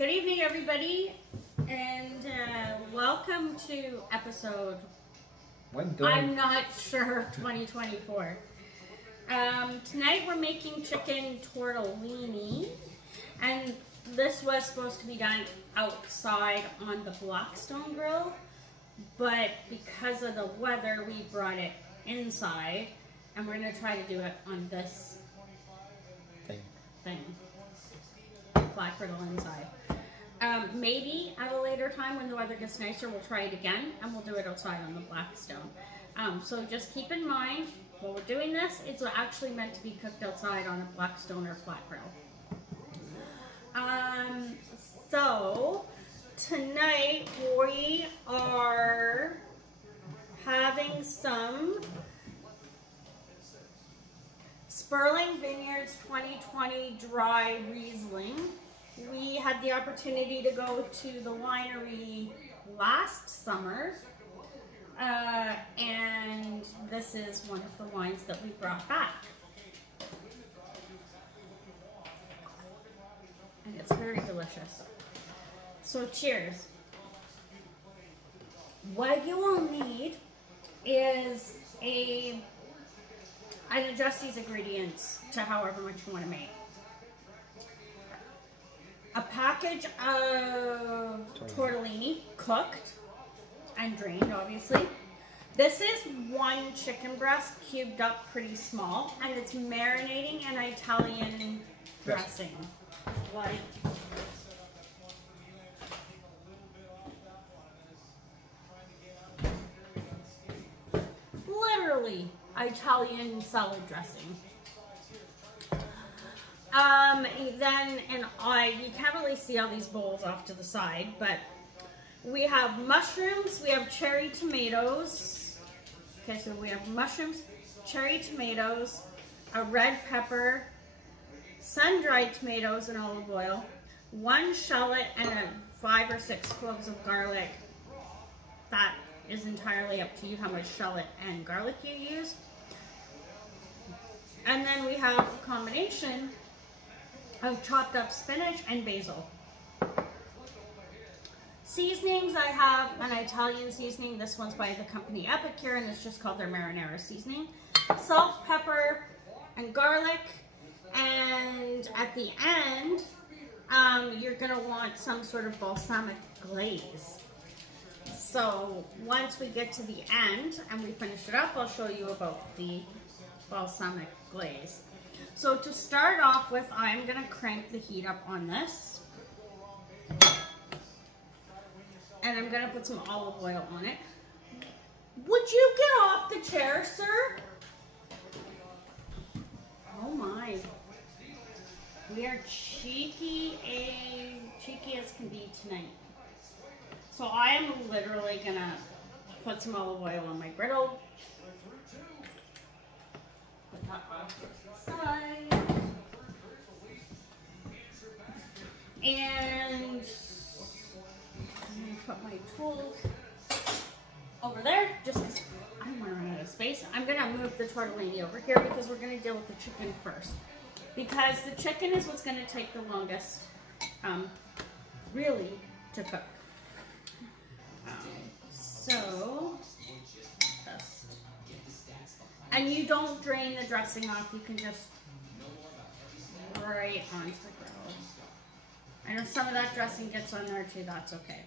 Good evening, everybody, and welcome to episode, I'm not sure, 2024. Tonight we're making chicken tortellini, and this was supposed to be done outside on the Blackstone grill, but because of the weather, we brought it inside, and we're going to try to do it on this thing. Flat griddle inside. Maybe at a later time when the weather gets nicer, we'll try it again and we'll do it outside on the Blackstone. So just keep in mind, while we're doing this, it's actually meant to be cooked outside on a Blackstone or flat grill. So tonight we are having some Sperling Vineyards 2020 dry Riesling. We had the opportunity to go to the winery last summer, and this is one of the wines that we brought back. And it's very delicious. So cheers. What you will need is I'd adjust these ingredients to however much you want to make. A package of tortellini, cooked and drained, obviously. This is one chicken breast cubed up pretty small, and it's marinating in Italian dressing. Like literally Italian salad dressing. You can't really see all these bowls off to the side, but we have mushrooms, we have cherry tomatoes. Okay, so we have mushrooms, cherry tomatoes, a red pepper, sun-dried tomatoes and olive oil, one shallot, and 5 or 6 cloves of garlic. That is entirely up to you how much shallot and garlic you use. And then we have a combination of chopped up spinach and basil. Seasonings, I have an Italian seasoning. This one's by the company Epicure, and it's just called their marinara seasoning. Salt, pepper, and garlic. And at the end, you're gonna want some sort of balsamic glaze. So once we get to the end and we finish it up, I'll show you about the balsamic glaze. So to start off with, I'm gonna crank the heat up on this. And I'm gonna put some olive oil on it. Would you get off the chair, sir? Oh my. We are cheeky as can be tonight. So I am literally gonna put some olive oil on my griddle. Put that off to the side. And I'm gonna put my tools over there just because I don't want to run out of space. I'm gonna move the tortellini over here because we're gonna deal with the chicken first. Because the chicken is what's gonna take the longest, really, to cook. And you don't drain the dressing off, you can just right onto the grill. I know some of that dressing gets on there too, that's okay.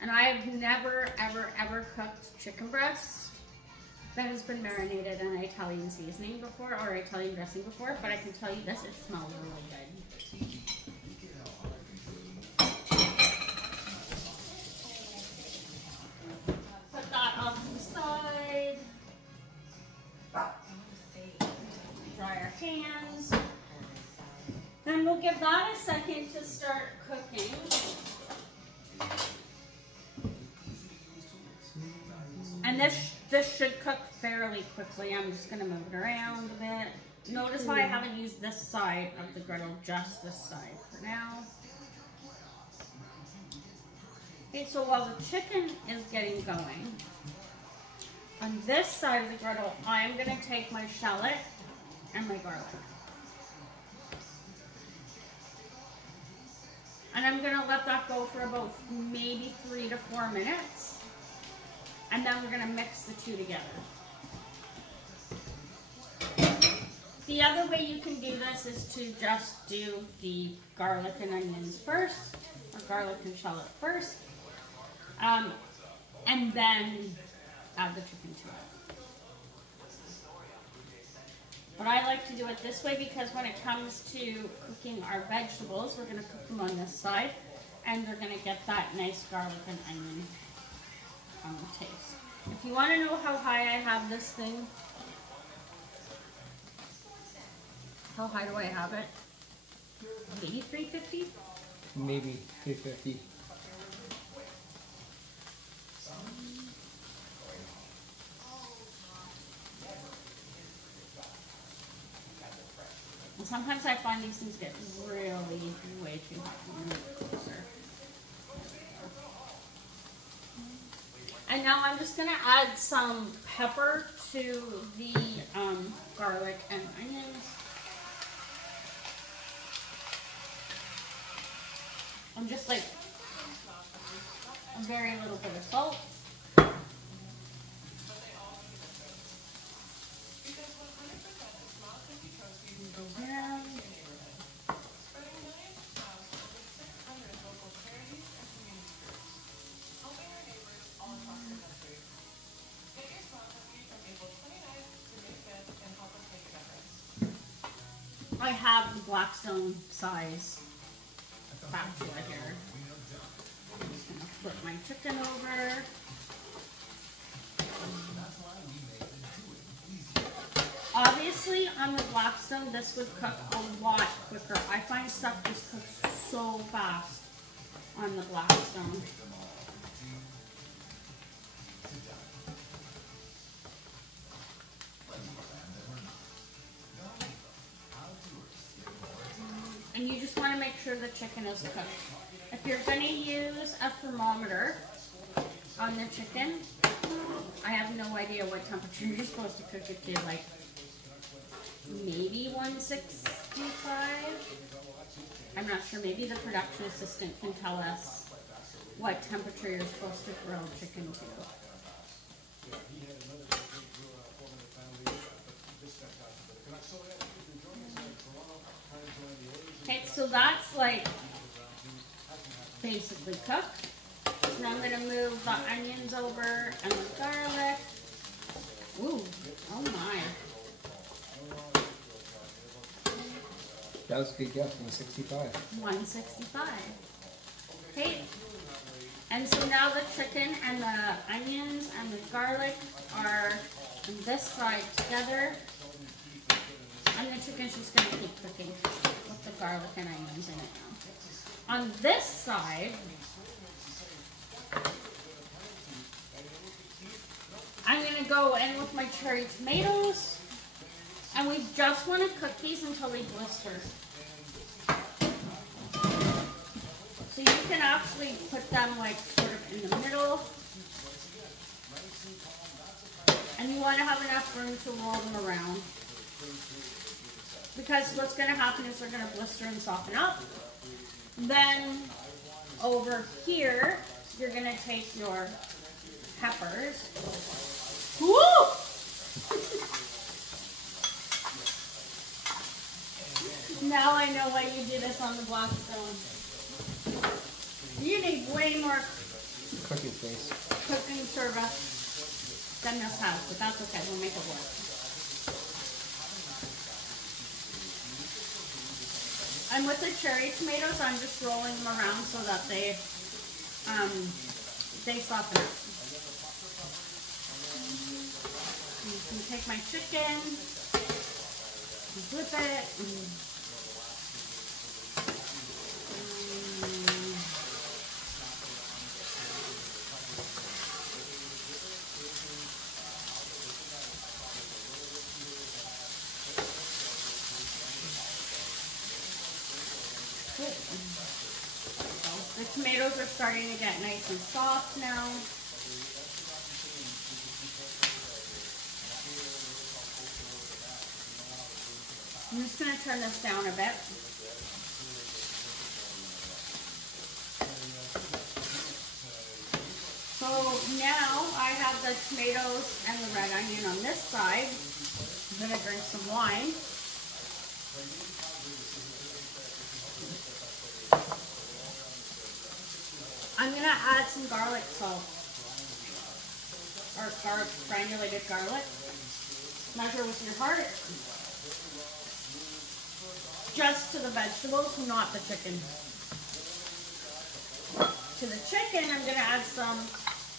And I have never, ever cooked chicken breast that has been marinated in Italian seasoning before, or Italian dressing before, but I can tell you this, it smells really good. Put that off to the side. Dry our hands. Then we'll give that a second to start cooking. And this should cook fairly quickly. I'm just gonna move it around a bit. Notice how I haven't used this side of the griddle, just this side for now. Okay, so while the chicken is getting going, on this side of the griddle, I am gonna take my shallot and my garlic. And I'm gonna let that go for about maybe 3 to 4 minutes. And then we're gonna mix the two together. The other way you can do this is to just do the garlic and onions first, or garlic and shallot first, and then add the chicken to it. But I like to do it this way because when it comes to cooking our vegetables, we're going to cook them on this side, and they're going to get that nice garlic and onion taste. If you want to know how high I have this thing, how high do I have it? Maybe 350? Maybe 350. And sometimes I find these things get really way too hot when they're closer. And now I'm just going to add some pepper to the garlic and onions. I'm just like a very little bit of salt. Go down. I have the Blackstone size spatula here. I'm just going to flip my chicken over. Obviously, on the Blackstone, this would cook a lot quicker. I find stuff just cooks so fast on the Blackstone. And you just want to make sure the chicken is cooked. If you're going to use a thermometer on the chicken, I have no idea what temperature you're supposed to cook it to, like maybe 165? I'm not sure. Maybe the production assistant can tell us what temperature you're supposed to grill chicken to. Okay, so that's like basically cooked. So now I'm going to move the onions over and the garlic. Ooh, oh my. That was a good guess, 165. 165. Okay, and so now the chicken and the onions and the garlic are on this side together. And the chicken's just going to keep cooking with the garlic and onions in it now. On this side, I'm going to go in with my cherry tomatoes. And we just want to cook these until they blister. So you can actually put them like sort of in the middle. And you want to have enough room to roll them around. Because what's going to happen is they're going to blister and soften up. Then over here, you're going to take your peppers. Woo! Now I know why you do this on the Blackstone. You need way more Cooking space. cooking service than this has, but that's okay. We'll make it work. And with the cherry tomatoes, I'm just rolling them around so that they soften up. You can take my chicken, flip it. The tomatoes are starting to get nice and soft now. I'm just going to turn this down a bit. So now I have the tomatoes and the red onion on this side. I'm going to drink some wine. I'm going to add some garlic salt, or granulated garlic. Measure with your heart. Just to the vegetables, not the chicken. To the chicken, I'm going to add some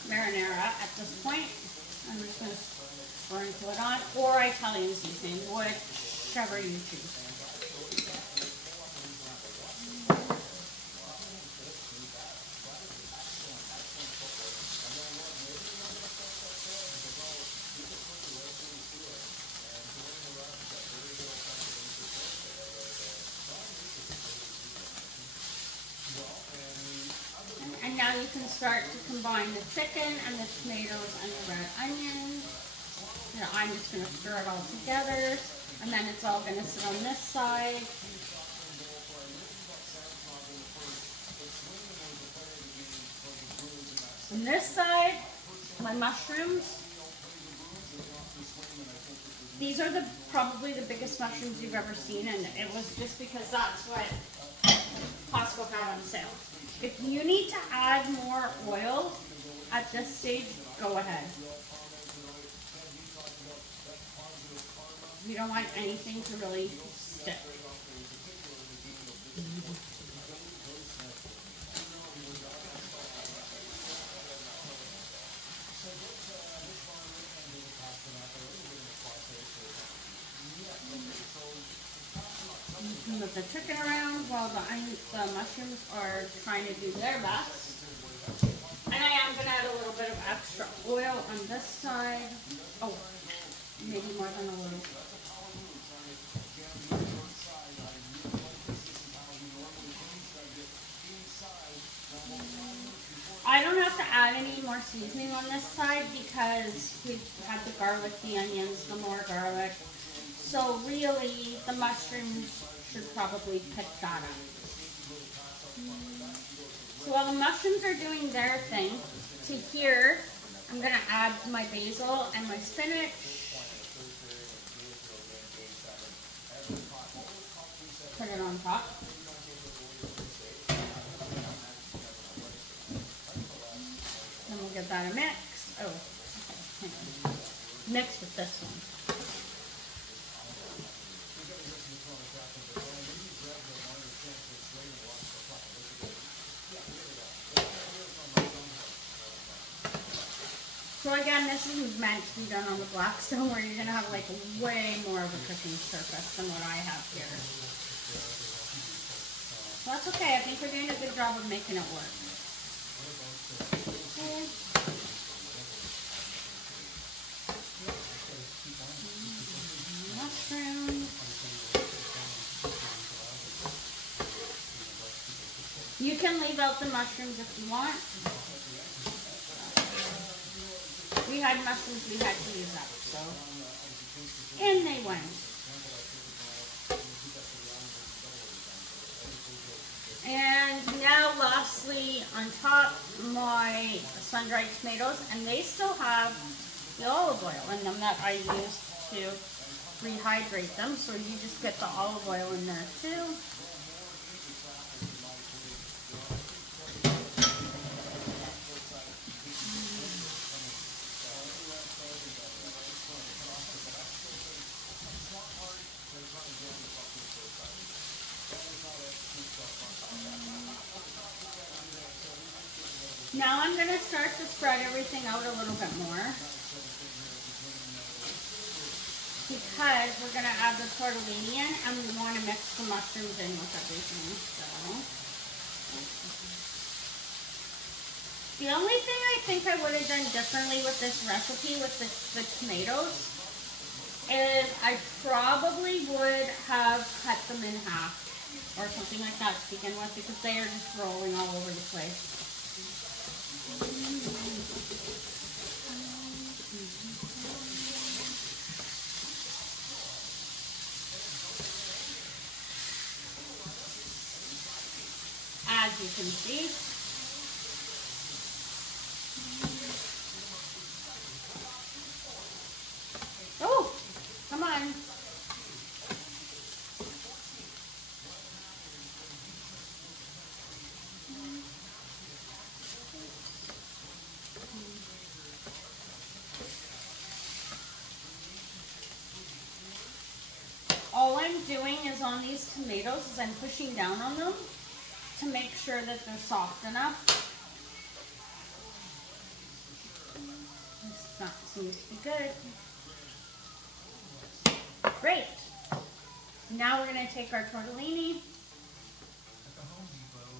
marinara at this point. I'm just going to sprinkle it on, or Italian seasoning, whichever you choose. And now you can start to combine the chicken and the tomatoes and the red onion. You know, I'm just going to stir it all together, and then it's all going to sit on this side. On this side, my mushrooms. These are probably the biggest mushrooms you've ever seen, and it was just because that's what Costco had on sale. If you need to add more oil at this stage, go ahead. You don't want anything to really stick. Move the chicken around while the mushrooms are trying to do their best. And I am going to add a little bit of extra oil on this side. Oh, maybe more than a little. I don't have to add any more seasoning on this side because we've had the garlic, the onions, the more garlic. So really, the mushrooms should probably pick that up. So while the mushrooms are doing their thing, to here, I'm going to add my basil and my spinach. Put it on top. Then we'll give that a mix. Oh, okay. Hang on. Mix with this one. So again, this isn't meant to be done on the Blackstone where you're going to have like way more of a cooking surface than what I have here. So that's okay. I think we're doing a good job of making it work. Okay. Mushrooms. You can leave out the mushrooms if you want. We had mushrooms we had to use up, so. And they went. And now lastly, on top, my sun-dried tomatoes, and they still have the olive oil in them that I used to rehydrate them, so you just get the olive oil in there too. Now I'm going to start to spread everything out a little bit more because we're going to add the tortellini in and we want to mix the mushrooms in with everything. So the only thing I think I would have done differently with this recipe with the tomatoes is I probably would have cut them in half or something like that to begin with because they are just rolling all over the place. you can see. Oh, come on. All I'm doing is on these tomatoes is I'm pushing down on them to make sure that they're soft enough. That seems to be good. Great. Now we're going to take our tortellini,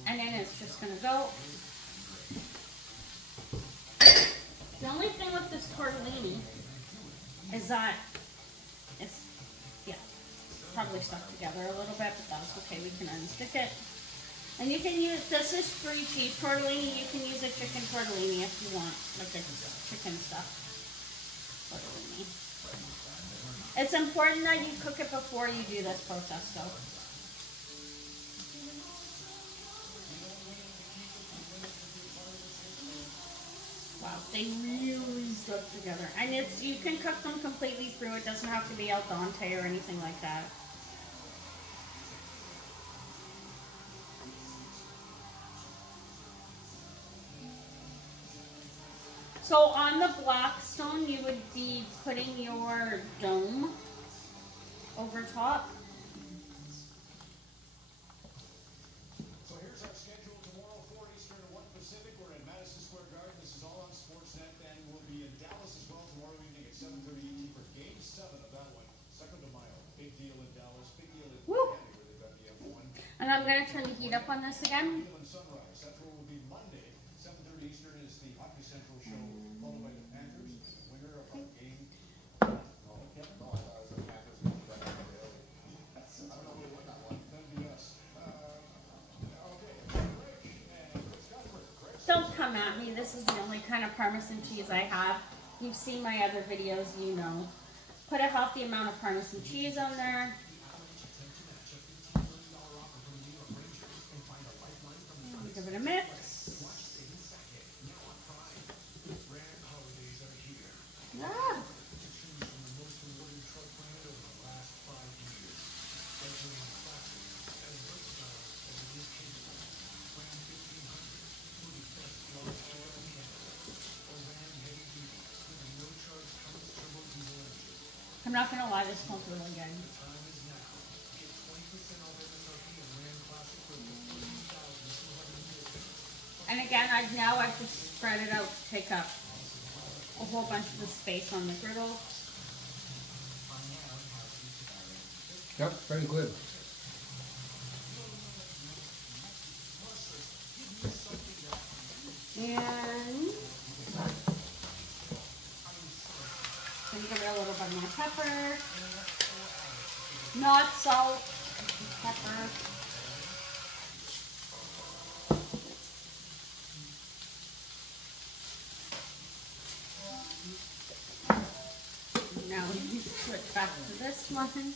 and then it's just going to go. The only thing with this tortellini is that it's, yeah, probably stuck together a little bit, but that's okay. We can unstick it. And you can use, this is free cheese tortellini. You can use a chicken tortellini if you want, like a chicken stuff tortellini. It's important that you cook it before you do this process, though. Wow, they really stuck together. And it's, you can cook them completely through. It doesn't have to be al dente or anything like that. So on the Blackstone, you would be putting your dome over top. So here's our schedule tomorrow, 4 Eastern and 1 Pacific. We're in Madison Square Garden. This is all on Sportsnet, and we'll be in Dallas as well tomorrow evening at 7:30 ET for Game 7 of that one. 2nd of Mayo. Big deal in Dallas. Big deal in Miami where they've got the F1. And I'm going to turn the heat up on this again. Sunrise. That's where we'll be Monday. 7:30 Eastern is the Hockey Central show, followed by the Panthers. Winner of our game. Don't come at me. This is the only kind of Parmesan cheese I have. You've seen my other videos, you know. Put a healthy amount of Parmesan cheese on there. Give it a mix. Ah. I'm not going to lie, this smells really good. And again, I've just spread it out to take up a whole bunch of the space on the griddle. Yep, very good. And then give it a little bit more pepper. Not salt, pepper. Now we switch back to this one.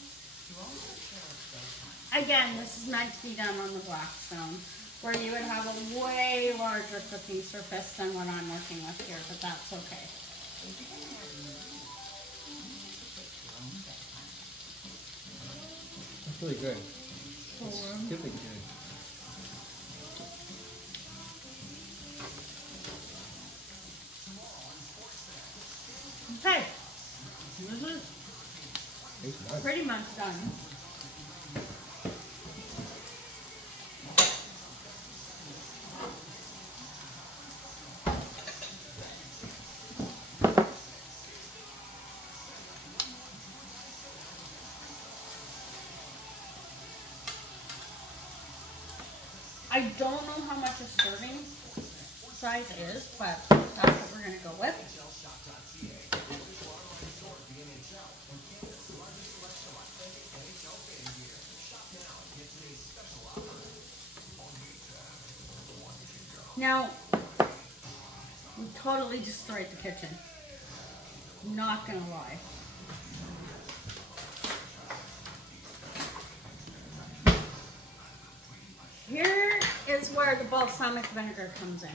Again, this is meant to be done on the Blackstone, where you would have a way larger cooking surface than what I'm working with here, but that's okay. That's really good. It's really good. Okay, this is pretty much done. I don't know how much a serving size is, but that's what we're going to go with. Now, we totally destroyed the kitchen. Not going to lie. Here is where the balsamic vinegar comes in.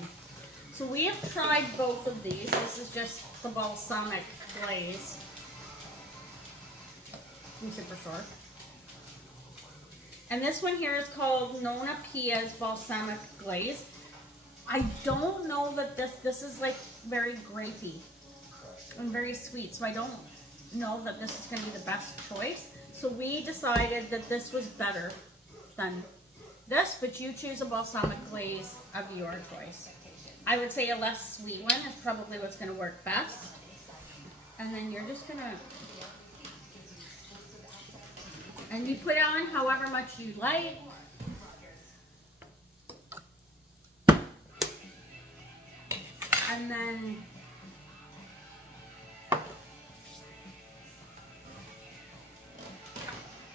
So we have tried both of these. This is just the balsamic glaze. I'm super sure. And this one here is called Nona Pia's balsamic glaze. I don't know that this is like very grapey and very sweet, so I don't know that this is going to be the best choice. So we decided that this was better than this, but you choose a balsamic glaze of your choice. I would say a less sweet one is probably what's going to work best. And then you're just going to, and you put on however much you like. And then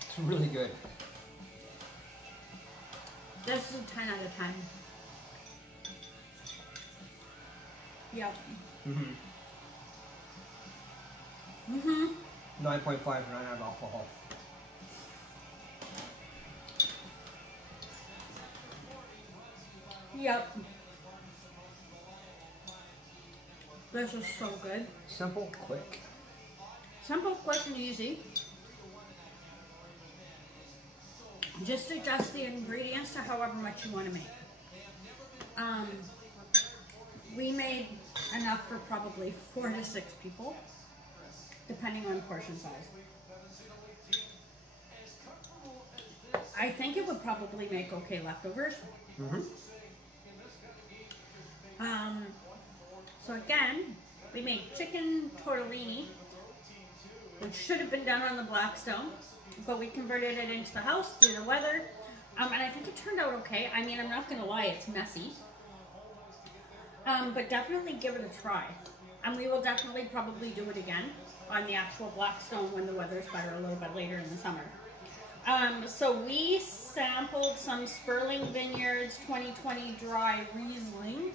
it's really good. This is a 10 out of 10. Yep. 9.5 for 9 out of alcohol. Yep. This is so good. Simple, quick. Simple, quick, and easy. Just adjust the ingredients to however much you want to make. We made enough for probably 4 to 6 people, depending on portion size. I think it would probably make okay leftovers. So again, we made chicken tortellini, which should have been done on the Blackstone, but we converted it into the house due to the weather, and I think it turned out okay. I mean, I'm not going to lie, it's messy, but definitely give it a try, and we will definitely probably do it again on the actual Blackstone when the weather's better a little bit later in the summer. So we sampled some Sperling Vineyards 2020 dry Riesling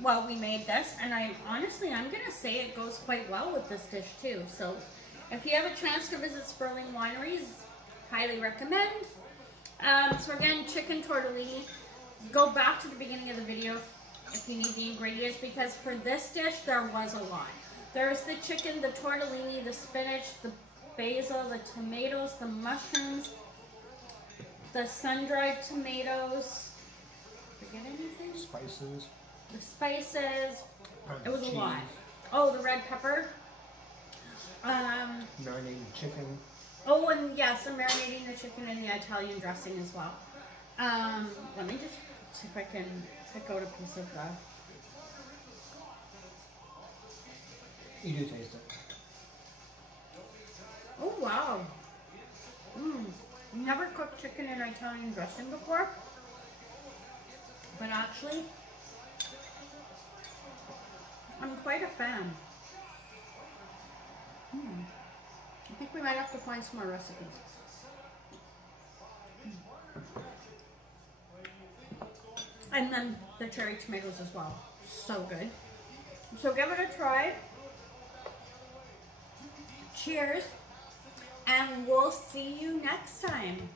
while we made this, and I'm gonna say it goes quite well with this dish too. So if you have a chance to visit Sperling Wineries, highly recommend. So again, chicken tortellini. Go back to the beginning of the video if you need the ingredients, because for this dish there was a lot. There's the chicken, the tortellini, the spinach, the basil, the tomatoes, the mushrooms, the sun-dried tomatoes. Forget anything? Spices. The spices. It was cheese. a lot. Oh, the red pepper. Marinated chicken. Oh, and yes, I'm marinating the chicken in the Italian dressing as well. Let me just see if I can pick out a piece of the... You do taste it. Oh, wow. Never cooked chicken in Italian dressing before. But actually, I'm quite a fan. I think we might have to find some more recipes. And then the cherry tomatoes as well. So good. So give it a try. Cheers. And we'll see you next time.